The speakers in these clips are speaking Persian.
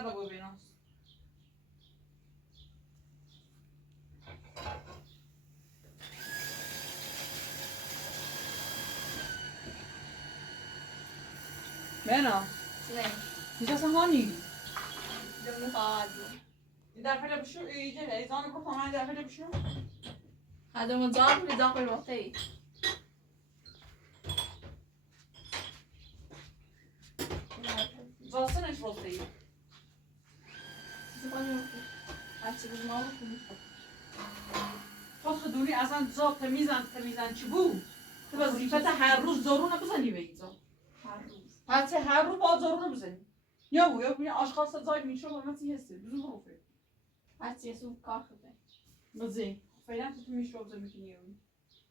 هذا ابو بيناس بينا زين انت سهاني دمي قاعد اذا فعلا بشو يجي اذا انا بطلع معي اذا فعلا بشو هذا مضار في داخل الوطي زاسن ايش راسي خود خدوني اصلا زا تمیزن چی بود تو وظیفت هر روز زارو نبزنی به ایزا حتی هر روز باید زارو نبزنی یا بینی آشخاص زای میشه با مسی هستی بزن بروفه حتی یه سوب کار خده بزن فعلا تو میشه رو بزن میکنی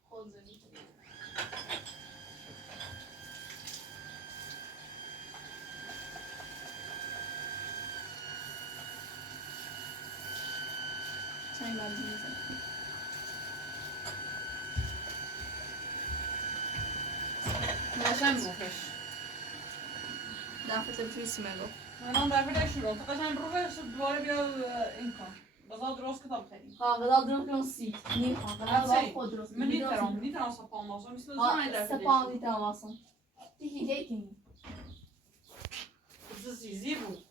خود زنی چند بازی میزن قشنگ بروفش دفعه توی سیمگو الان در فیلم شروع تو قشنگ بروفش دوباره بیا این کن بذار درست کتاب خیلی قدر درست سی نی قدر خود درست من نیترام سپام واسه مثل زمان در فیلم سپام نیترام واسه دیگه دیگه زیزی بود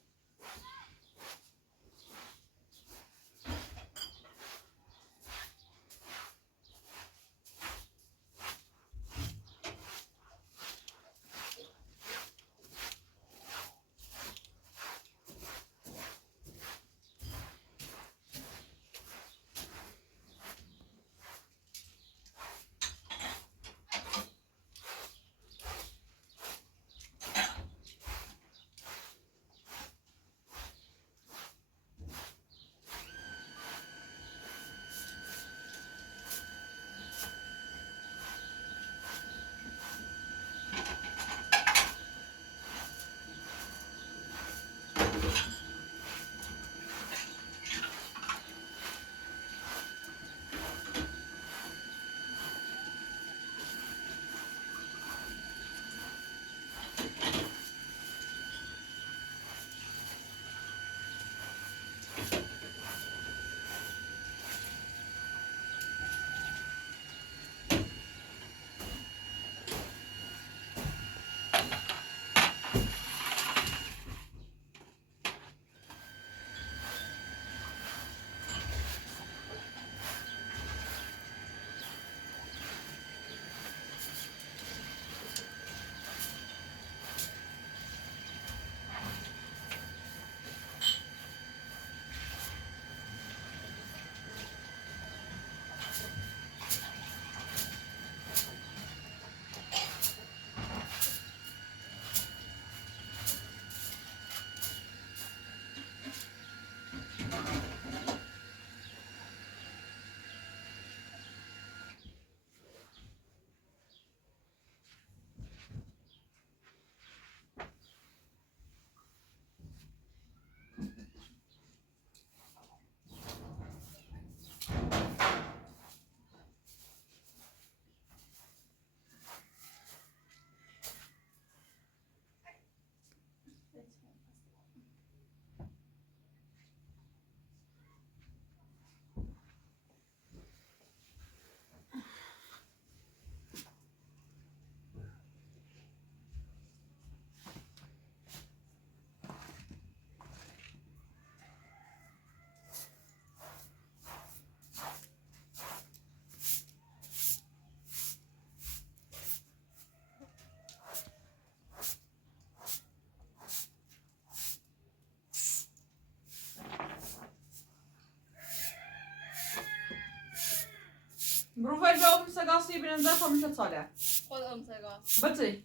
بروفش جواب سگاسی برنده تا میشه ساله خودم سگاس بطی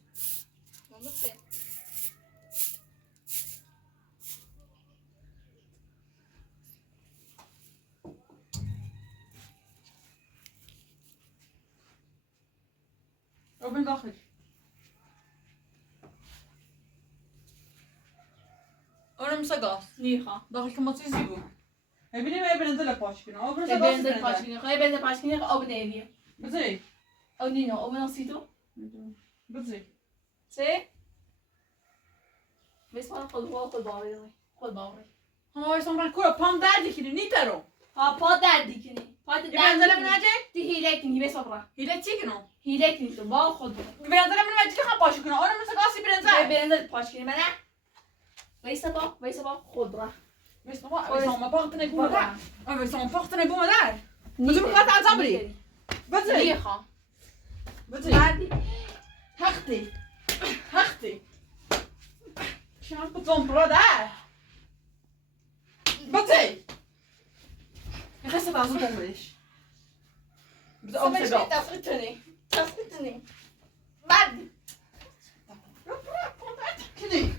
ممتع او بین داخل اونم سگاس نیخا داخل که ما چیزی بود ببینیم ای برنده لپاش کنه او برنده بنز برنده پاشینی خواهی بنز پاشینی آب نیویه بطی او نینو او ناسیتو بطی سه بس ما خود باقی داری خود باوری همه وای سامران کورا پام دردی کنی نیترو ها پا دردی کنی پا یه بنزله دردی من کنی نجه دی هیله کنی بس بابرا هیله چی کنم هیله کنی تو با خود بنزله من نجه که خم پاشو کنم آره مثل گاسی به بنزله برنده پاش کنی منه ویسا با خود برا مثل ما ویسام پاختنه بوم در ویسام پاختنه بوم در نیده بقات از بری بزی نیخوام بزی دردی هختی شما بزن برا در بزی میخواسته بازم بومش بزی آم سگا تسخیتنی بعد کنی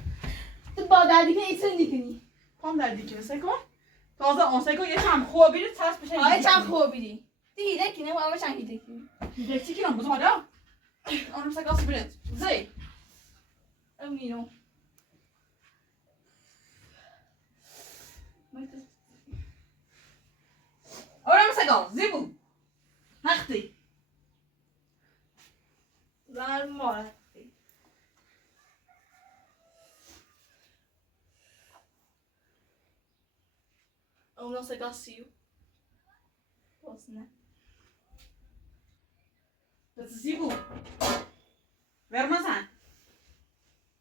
تو با دردی کنی ایتون کنی پام دردی کنی سکن تازه آن سکن یه چم خوب بیرید سرس بشه آره چند خوب بیدی دی هیله کنی و آره چند هیله کنی هیله چی کنم بزن حالا آنم سگاسی برید بزی امینو آرام سگا زیبو هختی زن ماره اون سگا سیو باسنه بس زیبو ورمزن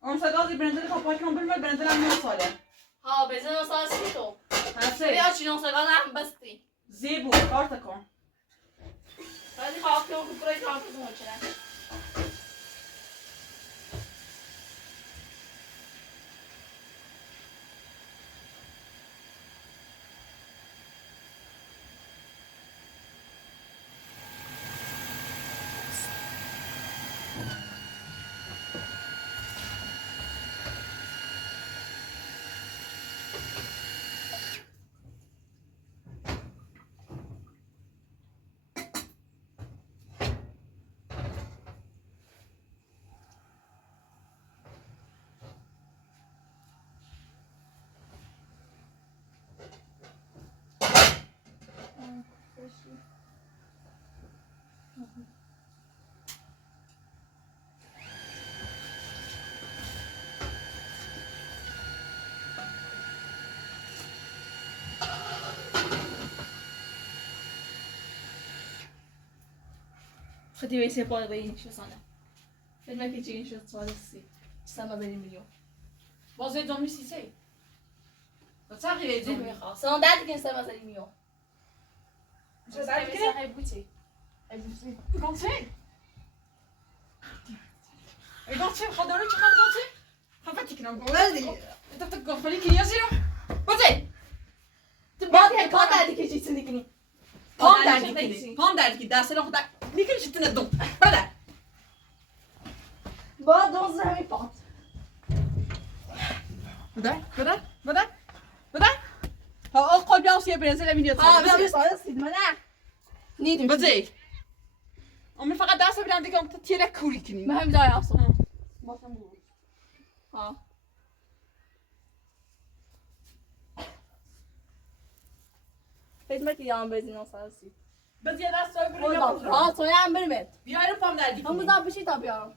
آرام سگا زی برندل خواه پاکرون بلمد برندل هم ساله ها بزن سال سی تو هستی بیا چی نو سگا هم بستی زیبو کارت کن ولی خواه که اون برای کار کنم چرا خدي ويسي باي باي شو صار فيلم كي تجي شو صار السي سما بين مليون بازه دومی سیسی بچه خیلی زين دومی ميخا سلام دادي كان سما بين مليون چه داری که؟ هاي بوتي هاي بوتي گانچه؟ ای گانچه خود داری چه خود گانچه؟ خفتی کنم گوله تا گفتی که یه زیرو بازه تو بعد كان دادي كي جيت سنيكني پام دردی که دست رو خود میکنی چه تونه دوم برده با دوز همین پات بده ها قول بیا سیه برنزل ویدیو ها بیا سال سید من نیدم بازه اون فقط دست برنده که اون تیره کوری کنی من هم دای اصلا باشم بود ها فکر میکنی یام بزنم اصلا سید بس یه دست سوی برنده ها تو هم برمت بیایرم پام دردی هم کنی بزن بشی تا بیارم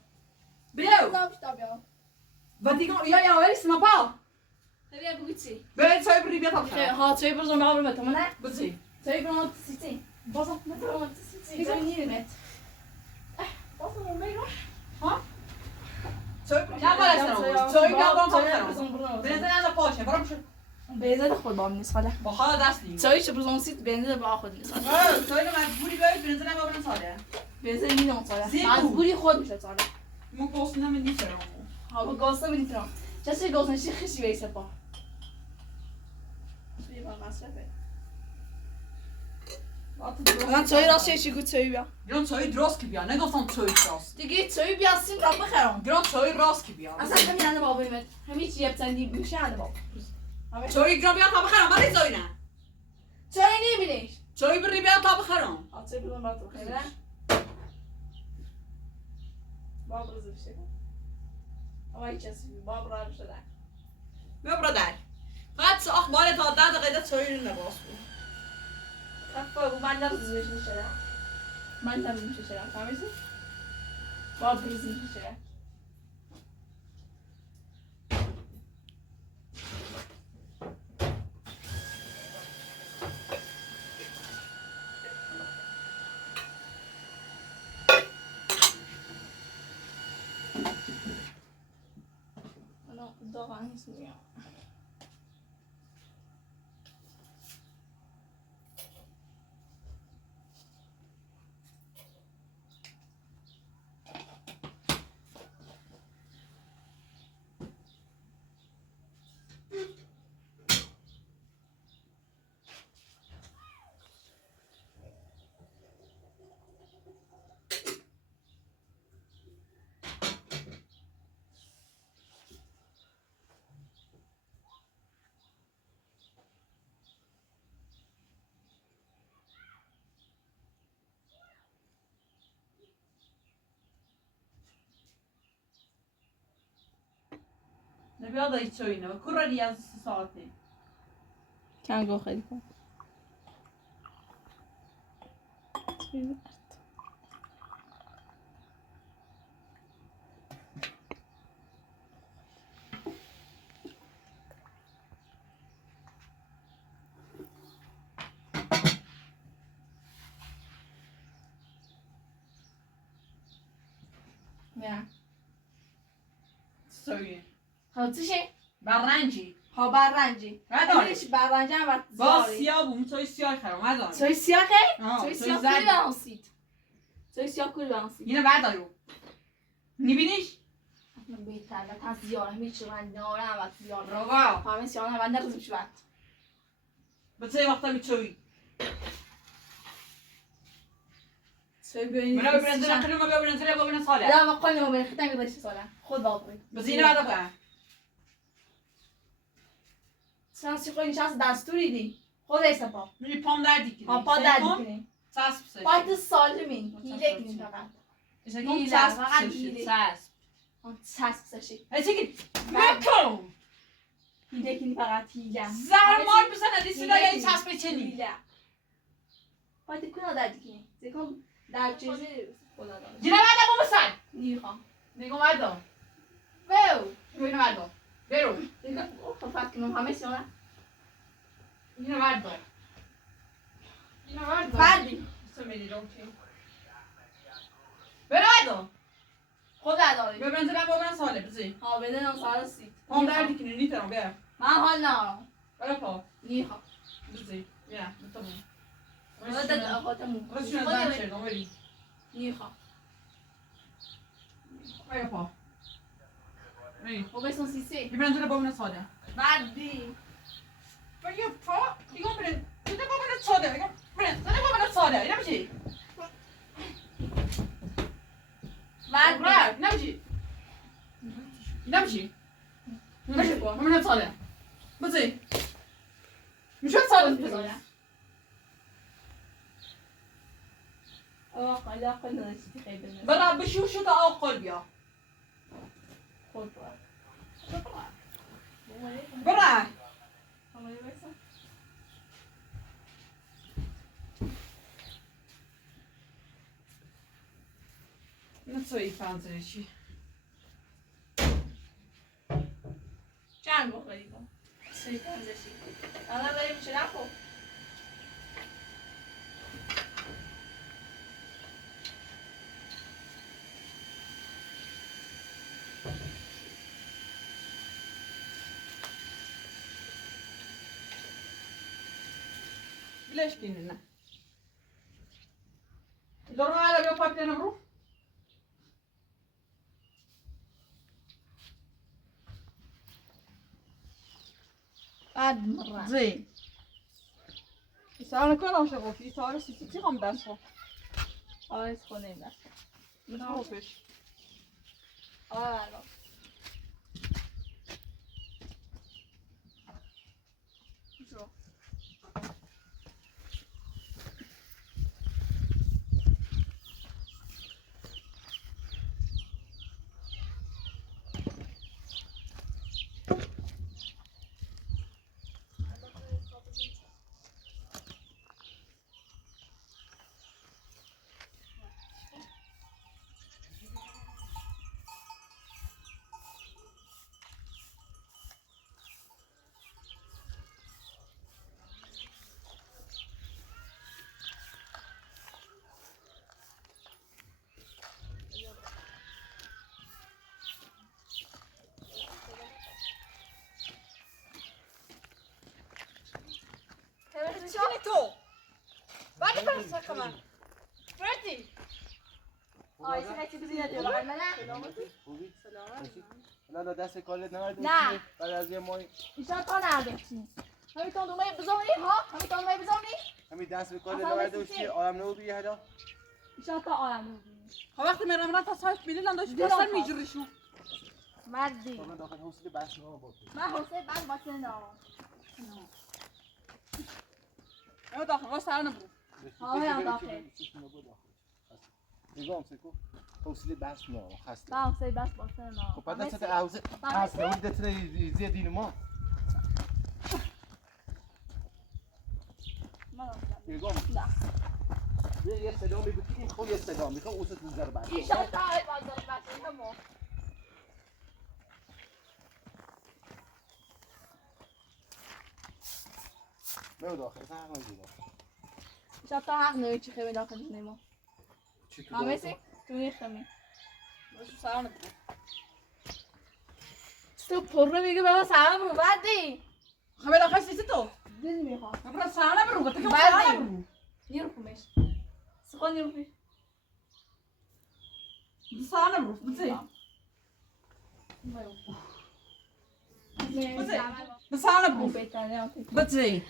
برو بزن بشی تا بیارم و دیگه یا ولی سنپا بیا بگو چی ببین سوی بری بیا تا بخیر ها توی برزم بیارم برمت من بازی توی برم سیتی بازم برم سیتی توی نیرمت بازم میرم ها سوی بیا بالا سوی بیا برم تا بخیر برنزل نه پاشه برام شو بنزل خود با من ساله با حال دست دیم توی چه برزم سیت بنزل با خود نیست سوی رو مجبوری بیاید برنزل نه برم ساله بنزل میدم ساله زیبو. مجبوری خود میشه ساله مو گوست نمی نیستم ها با گاسته میتونم چه گاز نشی خشی ویسه پا توی با مصرفه من توی راست چی گفت توی بیا گران سوی درست که بیا نگفتم سوی راست دیگه توی بیا سیم را بخرم گران سوی راست که بیا اصلا همین الان بابا میمد همین چی بتندی میشه الان بابا سوی گران بیا تا بخرم ولی سوی نه توی نمیبینیش سوی بری بیا تا بخرم توی بگم با تو خیلی بابا روز بشه اما هیچ چیزی بابا را شده بیا برادر فقط سه اخبار تا 10 دقیقه سوی رو نباس بود بابا من در روز بشه شده من در روز بشه شده فهمیدی بابا روز بشه شده واقعا نیست میگم. نبیاد ایت چوینه و کرا ریاض ساعتی کم گو خیلی کن. نه چوینه ها چیه؟ برنجی ها برنجی نداری برنجی هم وقت با زیاری سیاه بوم توی سیاه خرم نداری توی سیاه که؟ آه، توی توی سیاه زرد. کوری بانسید توی سیاه کوری بانسید اینه برداری میبینیش؟ من بهتر و تا زیاره میشه من ناره هم وقت زیاره برافو همه سیاه هم بنده قزم شود به چه وقتا میچوی توی بینید منو ببینن زیر خیلی ما ببینن زیر ببینن ساله لا ما قلنا ما بين ختام قداش ساله خود باقي بس اینه بعد بقى سانسی خود نشاست دستوری دی خود ایسا میری پام دردی کنی ها پا درد کنی چسب سشی پایت سالمین هیله کنی فقط ایسا کن هیله، چسب فقط سشی هیله. چسب آن چسب سشی ایسا که نکن هیله کنی فقط هیله زرمار بزنه دیسی هیله داره کنی. چسب چنی هیله پایت کنا درد کنی زکم در چیزی خدا داره جنه بعد همون بسن نیخوام نگو بعد بیو اینه بعد برو خب فقط کنم همه سیانه اینه بعد اینه بعد بردی سمیدی رو چی برو بعد خود داری ببرن زیر ببرن ساله بزی ها بده نم سال سید پام دردی کنی نیترم بیا من حال نارم برو پا نیخوام بزی بیا بتمون خودت آقاتمون رسیدن زن چه نوری نیخوام بیا پا ای خب بسون سیسی ببرن زیر ببرن ساله بردی بیا پا دیگه برن زیر ببرن ساله بگم برن زیر ببرن ساله اینا میشی بردی اینا میشی اینا میشی میشه ببرن ساله بزی میشه ساله بزنه آقا خیلی آقا نداشتی خیلی بزنه برا بشو شو تا آقل بیا خود باید برا همه بایستم نه توی پنزرشی چند بخوری کن سوی پنزشی الان داریم چه نخو ليش كيننا دور على بيو بابي نمرو بعد مرة زين يسألنا كل عشان غوفي تعرف سيتي قام داشو آیس خونه این دست متعرفش الان جو تو بعد برس كمان فردي آی سعی بزنید یا بغل منه خوبی؟ لا دست کالت نمارد نه. بعد از یه ماه ایشان تا نداشتی همین تا دومه بزنی ها همین تا دومه بزنی همین دست به کالت نمارد داشتی آرام نبود بیه هدا ایشان تا آرام نبودی وقتی میرم رفت صاحب میلیون داشت دستم میجوریشو مردی من داخل حوصله بحث نمو بود من حوصله بعد باشه نه اما داخل واسه سر نبود ها داخل نگاه سکو حوصله بحث نمو خسته من حوصله بس باشه نه خب بعد دست حوصله بحث نمو دتره زیاد دین ما نگاه به یه صدا میگه این خود یه صدا میخوام اوست نظر بعد ایشان تا بازار باشه همون نه داخل اصلا حق نمیدونم ایشان تا حق نوی چی خیلی داخل نیما چی تو همه سی تو میخمی واسه سر نبود تو پر رو میگه بابا سلام رو بردی خبر داخل سیسی تو دل میخوام خبر سر نبود تو که بعد سر دی. نبود نیرو کمش سخن نیرو کمش سر نبود بزنی سر نبود بزنی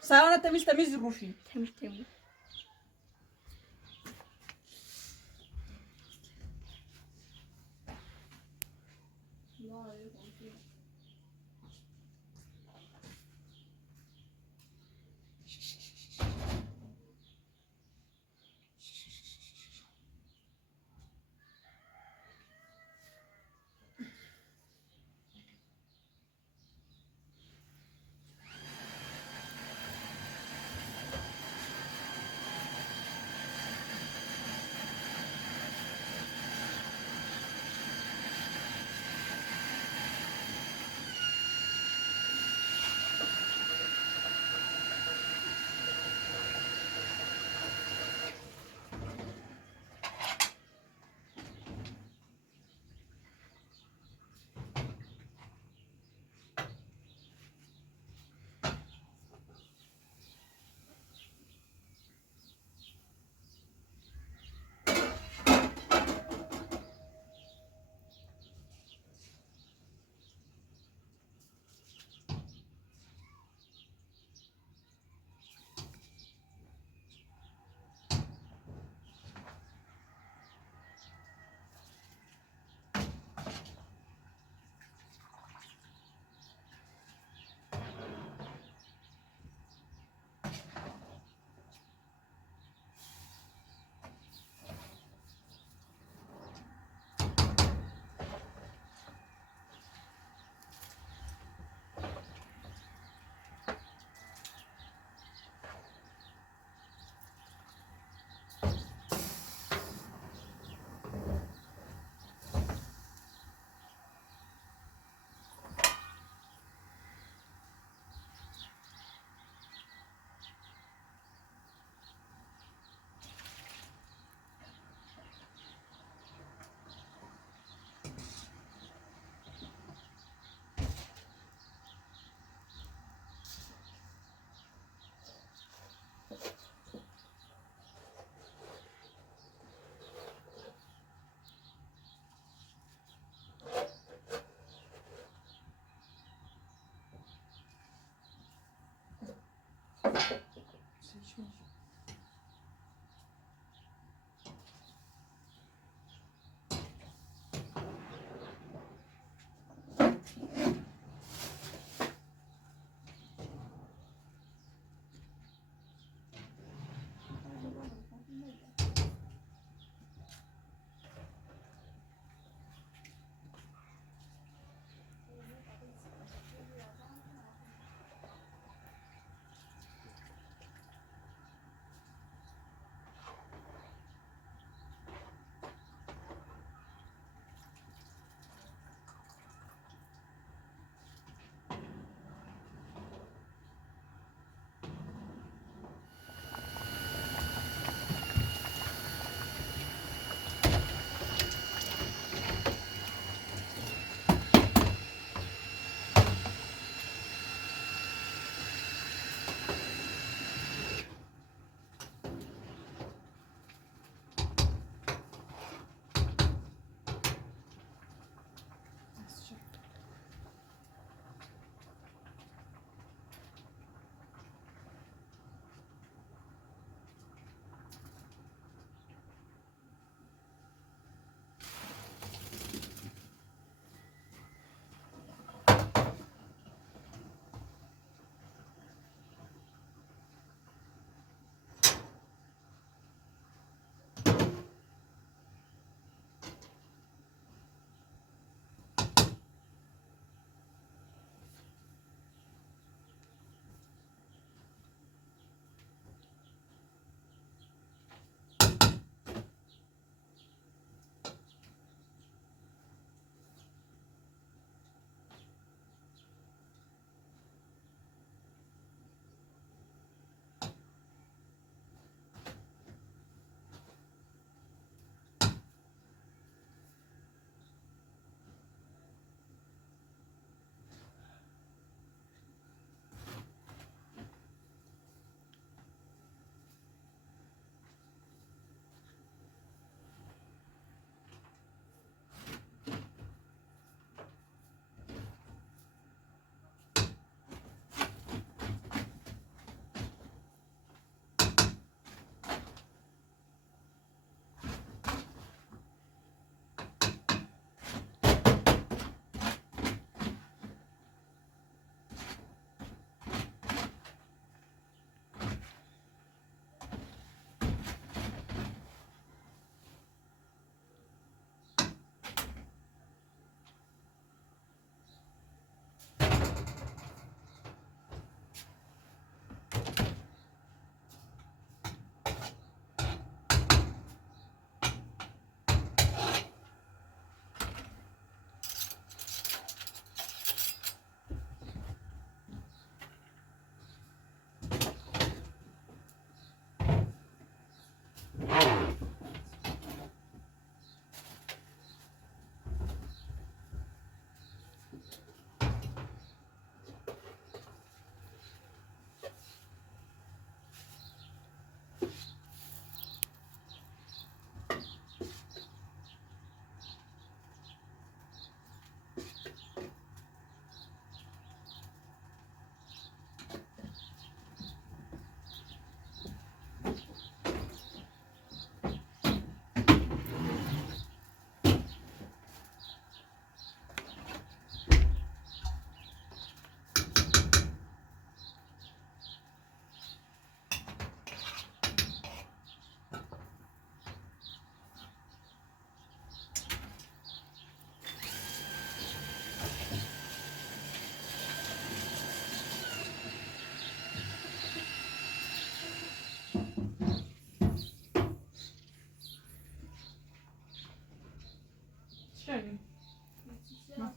سر تمیز روشی تمیز تمیز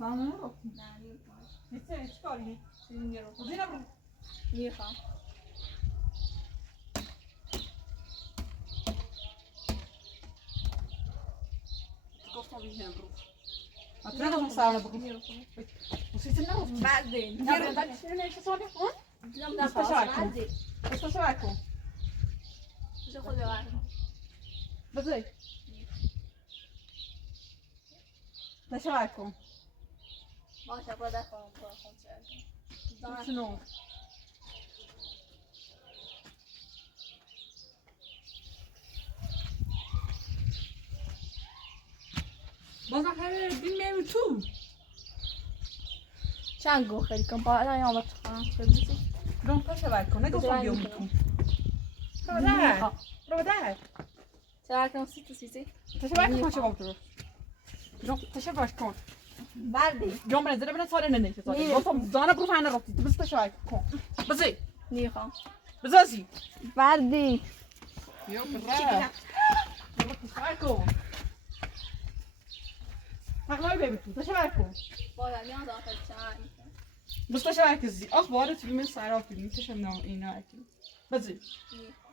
اصلا نمی‌رفتی. نه نمیخوام. نیستی چی کاری؟ چیزی نمیخوام. زینا برو. نمیخوام. گفتم این برو. اصلا نگفتم سر برو. نمیخوام. واسه نگفتم. بعدين نه بعد چی نمیشه سوال کن؟ لا خلاص بعدين بس شو رايكم؟ شو خذي واحد بزي شو رايكم؟ ما شاء الله دخل شنو؟ بازم همه بین میریم تو چند گو خیلی کن با الان یام بخوام ببینید دون تا شو رايكم؟ نگفتم بیام تو رو ده چرا کم سی سی تا شو رايكم شو باوتر دون تا شو رايكم بعدين جام بنزل بنا صار نني صار گفتم دانا برو فانا رفتی تو بس تا شو رايكم بزي نمیخوام بزازي بعدين يو برا شو رايكم؟ تقلای ببینید تا شو رايكم؟ باید نیاز آخر چند بس تا شو رايكم اخبار فیلم سارا فیلم تشم اینا اكيد بزي نمیخوام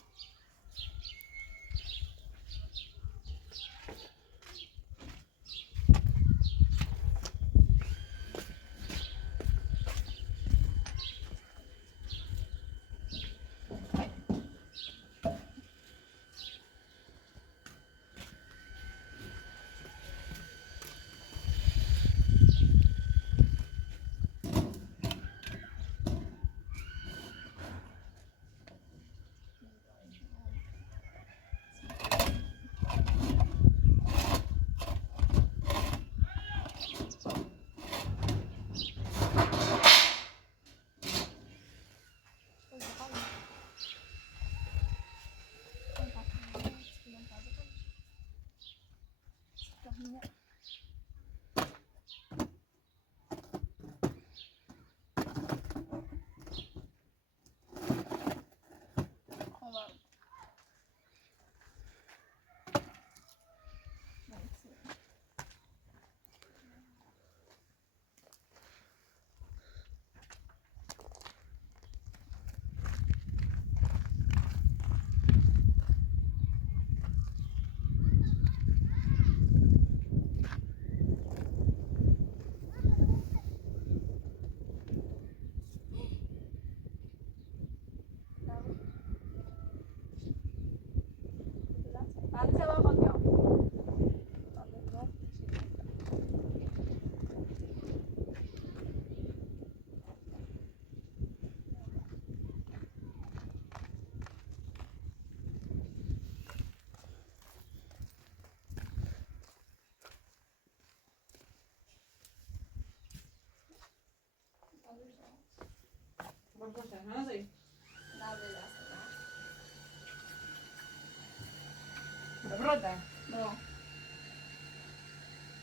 برده برو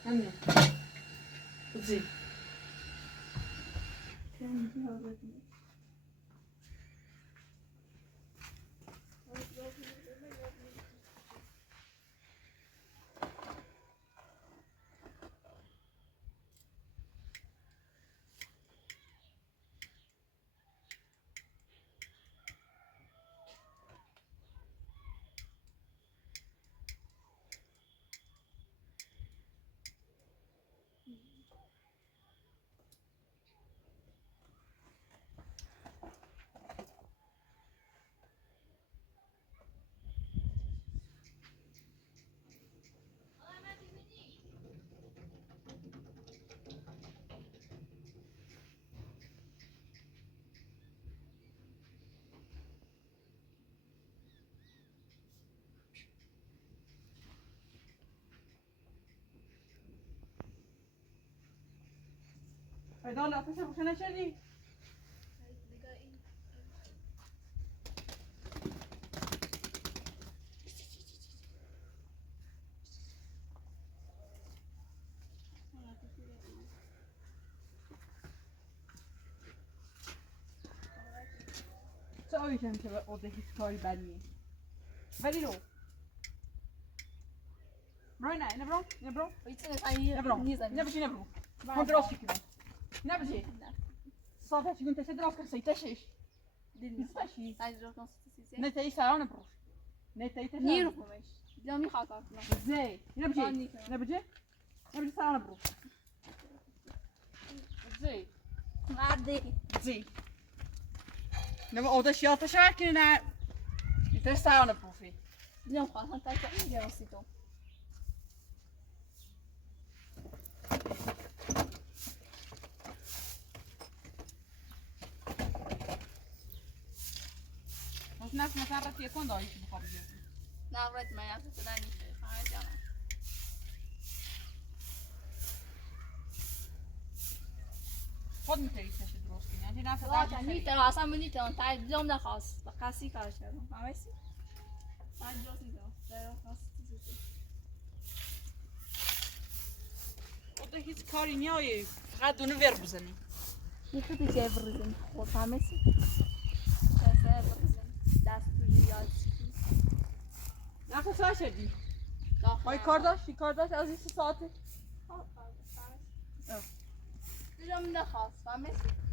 همین بزي فایده لا تشرب خنا شدی چه آیی که به عده هیچ کاری بدی ولی رو روی نه اینه برو ایتونه تایی نیزم نه برو هم دراز کی کنم نه بجی صافه چون تشه دراز کن سیتشش نیستشی تجربه نصیسی نه تایی سران برو نه تایی تشه نیر کومش دیدم میخواد کنم زی نه بجی سران برو زی مردی زی نه آدش یا تشه کنی نه تشه سران برو فی دیدم خواهم تا که این گرسی تو نفس مثلا رفت یکون دایی که بخواب بیاد نه برات من یاد دادن نیست فهمید یا نه خود میتونی تشه درست کنی یعنی نفس واقعا نیتم اصلا من نیتم تا دیدم نخواست با کسی کارش کردم فهمیدی من درست نیتم در خواست خود هیچ کاری نیایی فقط دونه ور بزنی یکی دیگه بریزیم خب فهمیدی سر بریزیم دست توی یاد نفس های شدی های کار داشت از این ساعته دیدم نخواست فهمیدی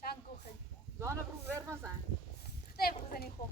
چند گو خیلی زانه برو ور نزن خیلی بزنی خوب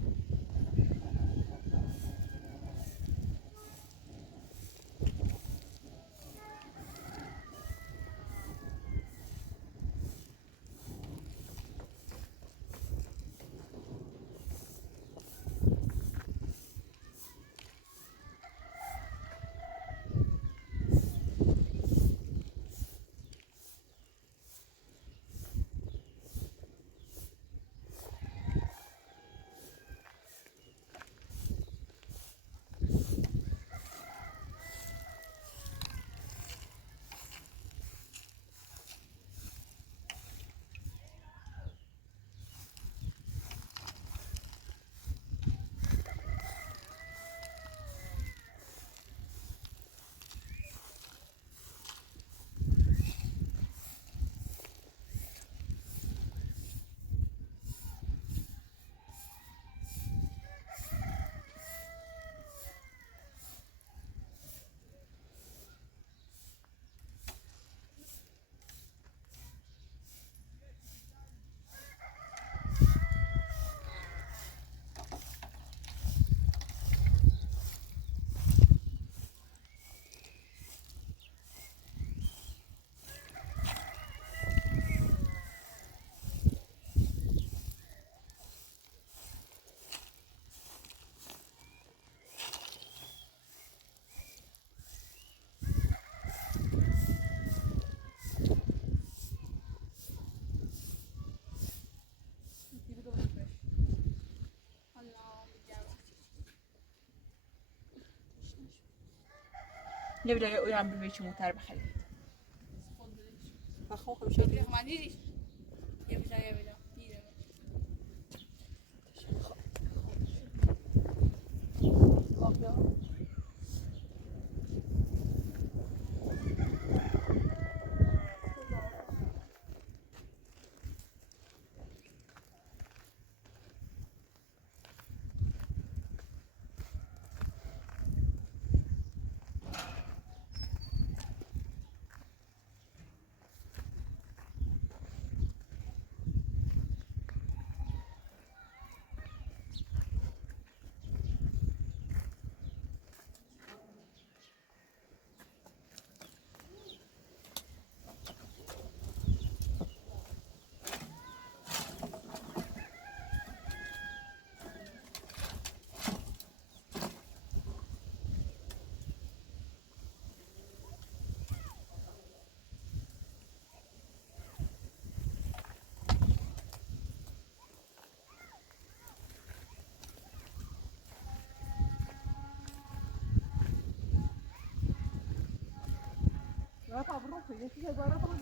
نبدأ يعمل بالبيت موتر بخلي فخوخ مش شكلي ما عنديش يبدا لا تعبروه يا شيخ